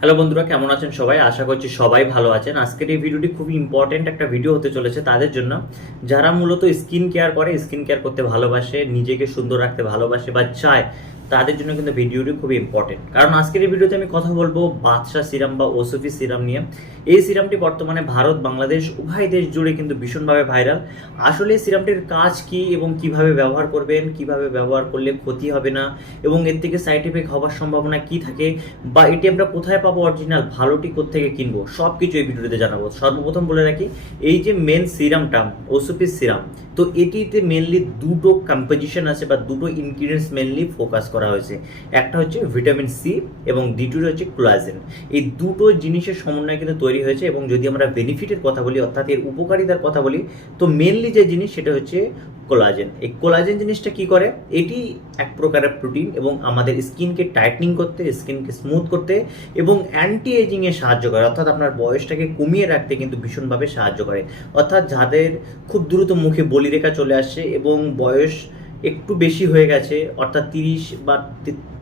Hello বন্ধুরা, কেমন আছেন সবাই? আশা করছি সবাই ভালো আছেন। আজকের এই ভিডিওটি খুবই ইম্পর্টেন্ট একটা ভিডিও হতে চলেছে তাদের জন্য। যারা মূলত স্কিন কেয়ার করে স্কিন কেয়ার করতে ভালোবাসে, নিজেকে সুন্দর রাখতে ভালোবাসে বা চায় তাদের জন্য কিন্তু ভিডিওটি খুবই ইম্পর্টেন্ট কারণ আজকের এই ভিডিওতে আমি কথা বলব বাদশা সিরাম বা ওসফি সিরাম নিয়ে। এই সিরামটি বর্তমানে ভারত, বাংলাদেশ, উভয় দেশ জুড়ে কিন্তু ভীষণভাবে ভাইরাল আসলে সিরামটির কাজ কি এবং কীভাবে ব্যবহার করবেন, কীভাবে ব্যবহার করলে ক্ষতি হবে না এবং এর থেকে সাইড এফেক্ট হওয়ার সম্ভাবনা কি থাকে বা এটি আমরা কোথায় পাবো অরিজিনাল ভালোটি থেকে কিনবো সব কিছু এই ভিডিওতে জানাব। সর্বপ্রথম বলে রাখি, এই যে মেন সিরামটা ওসুপি সিরাম, তো এটিতে মেনলি দুটো কম্পোজিশন আছে বা দুটো ইনগ্রিডিয়েন্টস মেনলি ফোকাস করা। হয়েছে। একটা হচ্ছে ভিটামিন সি এবং দ্বিতীয়টি হচ্ছে কোলাজেন। এই দুটো জিনিসের সমন্বয় কিন্তু তৈরি হয়েছে এবং যদি আমরা বেনিফিটের কথা বলি, অর্থাৎ এর উপকারিতার কথা বলি, তো মেনলি যে জিনিস সেটা হচ্ছে কোলাজেন। এই কোলাজেন জিনিসটা কি করে? এটি এক প্রকারের প্রোটিন এবং আমাদের স্কিনকে টাইটনিং করতে, স্কিনকে স্মুথ করতে এবং অ্যান্টি এজিংয়ে সাহায্য করে। অর্থাৎ আপনার বয়সটাকে কমিয়ে রাখতে কিন্তু ভীষণভাবে সাহায্য করে। অর্থাৎ যাদের খুব দ্রুত মুখে বলিরেখা চলে আসছে এবং বয়স একটু বেশি হয়ে গেছে অর্থাৎ তিরিশ বা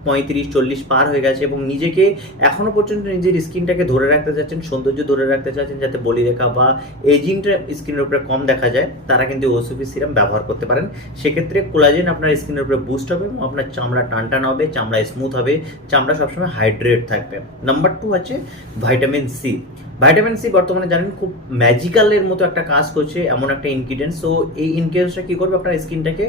পঁয়ত্রিশ, চল্লিশ পার হয়ে গেছে এবং নিজেকে এখনও পর্যন্ত নিজের স্কিনটাকে ধরে রাখতে চাচ্ছেন, সৌন্দর্য ধরে রাখতে চাচ্ছেন যাতে বলি রেখা বা এজিংটা স্কিনের উপরে কম দেখা যায়, তারা কিন্তু ওসুপি সিরাম ব্যবহার করতে পারেন। সেক্ষেত্রে কোলাজেন আপনার স্কিনের উপরে বুস্ট হবে এবং আপনার চামড়া টান টান হবে, চামড়া স্মুথ হবে, চামড়া সবসময় হাইড্রেট থাকবে। নাম্বার টু হচ্ছে ভাইটামিন সি ভাইটামিন সি বর্তমানে জানেন খুব ম্যাজিক্যালের মতো একটা কাজ করছে, এমন একটা ইনগ্রিডিয়েন্ট সো এই ইনগ্রিডিয়েন্টসটা কী করবে? আপনার স্কিনটাকে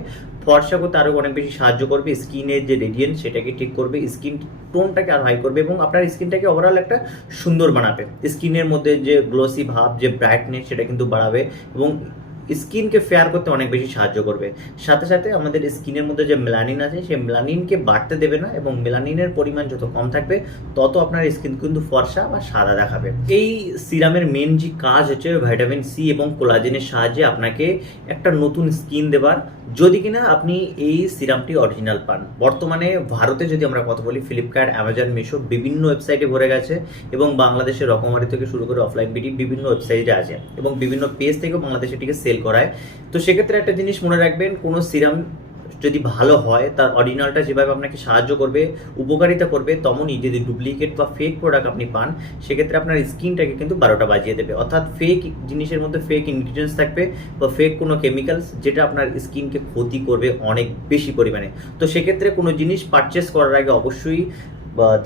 ফর্সা করতে আরও অনেক বেশি সাহায্য করবে। স্কিনের যে রেডিয়েন্ট সেটাকে ঠিক করবে স্কিন টোনটাকে আর হাই করবে এবং আপনার স্কিনটাকে ওভারঅল একটা সুন্দর বানাবে। স্কিনের মধ্যে যে গ্লোসি ভাব, যে ব্রাইটনেস সেটা কিন্তু বাড়াবে এবং স্কিনকে ফেয়ার করতে অনেক বেশি সাহায্য করবে। সাথে সাথে আমাদের স্কিনের মধ্যে যে মেলানিন আছে, সেই মেলানিনকে বাড়তে দেবে না এবং মেলানিনের পরিমাণ যত কম থাকবে, তত আপনার স্কিন কিন্তু ফর্সা বা সাদা দেখাবে। এই সিরামের মেন যে কাজ হচ্ছে ভাইটামিন সি এবং কোলাজেনের সাহায্যে আপনাকে একটা নতুন স্কিন দেবার। যদি কিনা আপনি এই সিরামটি অরিজিনাল পান। বর্তমানে ভারতে যদি আমরা কথা বলি ফ্লিপকার্ট অ্যামাজন মিশো বিভিন্ন ওয়েবসাইটে ভরে গেছে এবং বাংলাদেশের রকমারি থেকে শুরু করে অফলাইন বিডি বিভিন্ন ওয়েবসাইটে আছে এবং বিভিন্ন পেজ থেকেও বাংলাদেশে এটিকে সেল করায়। তো সেক্ষেত্রে একটা জিনিস মনে রাখবেন, কোনো সিরাম যদি ভালো হয়, তার অরিজিনালটা যেভাবে আপনাকে সাহায্য করবে, উপকারিতা করবে, তেমনই যদি ডুপ্লিকেট বা ফেক প্রোডাক্ট আপনি পান, সেক্ষেত্রে আপনার স্কিনটাকে কিন্তু বারোটা বাজিয়ে দেবে। অর্থাৎ ফেক জিনিসের মধ্যে ফেক ইনগ্রিডিয়েন্টস থাকবে বা ফেক কোনো কেমিক্যালস যেটা আপনার স্কিনকে ক্ষতি করবে অনেক বেশি পরিমাণে। তো সেক্ষেত্রে কোনো জিনিস পারচেস করার আগে অবশ্যই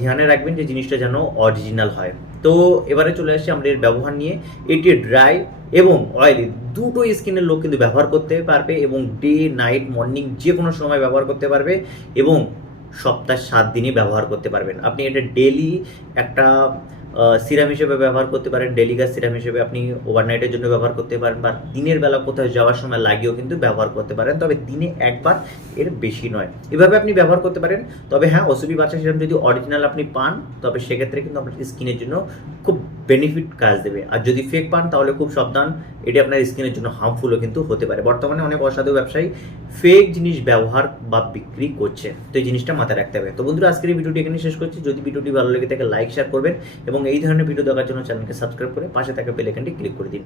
ধ্যানে রাখবেন যে জিনিসটা যেন অরিজিনাল হয়। তো এবারে চলে আসছি আমরা এর ব্যবহার নিয়ে। এটি ড্রাই এবং অয়েলি দুটো স্কিনের লোক কিন্তু ব্যবহার করতে পারবে এবং ডে নাইট মর্নিং যে কোনো সময় ব্যবহার করতে পারবে এবং সপ্তাহ সাত দিনই ব্যবহার করতে পারবেন। আপনি এটা ডেলি একটা সিরাম হিসেবে ব্যবহার করতে পারেন ডেলিগাস সিরাম হিসেবে আপনি ওভারনাইটের জন্য ব্যবহার করতে পারেন বা দিনের বেলা কোথাও যাওয়ার সময় লাগিয়েও কিন্তু ব্যবহার করতে পারেন। তবে দিনে একবার এর বেশি নয়। এভাবে আপনি ব্যবহার করতে পারেন। তবে হ্যাঁ ওসুবি বাচ্চা সিরাম যদি অরিজিনাল আপনি পান, তবে সেক্ষেত্রে কিন্তু আপনার স্কিনের জন্য খুব বেনিফিট কাজ দেবে। আর যদি ফেক পান, তাহলে খুব সাবধান, এটি আপনার স্কিনের জন্য হার্মফুলও কিন্তু হতে পারে। বর্তমানে অনেক অসাধু ব্যবসায়ী ফেক জিনিস ব্যবহার বা বিক্রি করছে। তো এই জিনিসটা মাথায় রাখতে হবে। তো বন্ধুরা, আজকের এই ভিডিওটি এখানে শেষ করছি। যদি ভিডিওটি ভালো লেগে তাকে লাইক শেয়ার করবেন এবং এই ধরনের ভিডিও দেখার জন্য চ্যানেলকে সাবস্ক্রাইব করে পাশে থাকা বেলাইকনটি ক্লিক করে দিন।